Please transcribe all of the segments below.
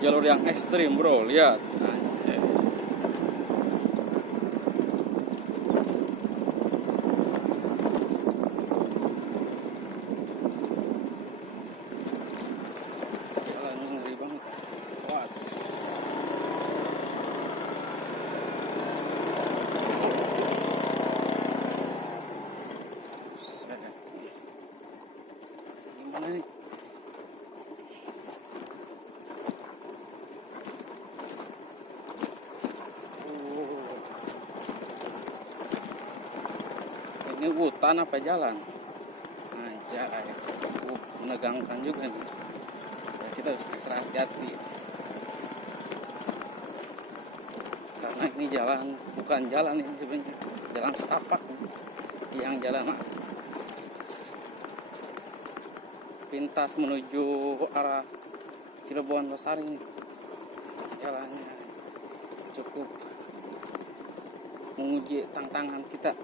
jalur yang ekstrim bro, lihat. Anjay. Jalannya ngeri banget. Was. Gimana nih? Ini hutan apa jalan? Anjay, cukup menegangkan juga nih. Ya, kita harus ekstra hati-hati. Karena ini jalan, bukan jalan ini sebenarnya, jalan setapak. Yang jalan pintas menuju arah Cirebon Losari ini. Jalannya cukup menguji tantangan kita.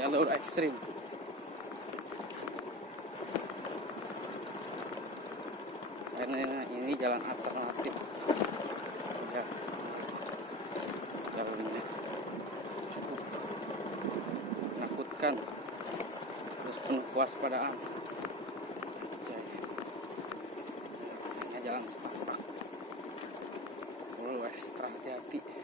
Jalur ekstrim. Karena ini jalan alternatif. Ya, jalurnya cukup menakutkan. Terus penuh kewaspadaan. Hanya jalan setapak. Perlu ekstra hati-hati.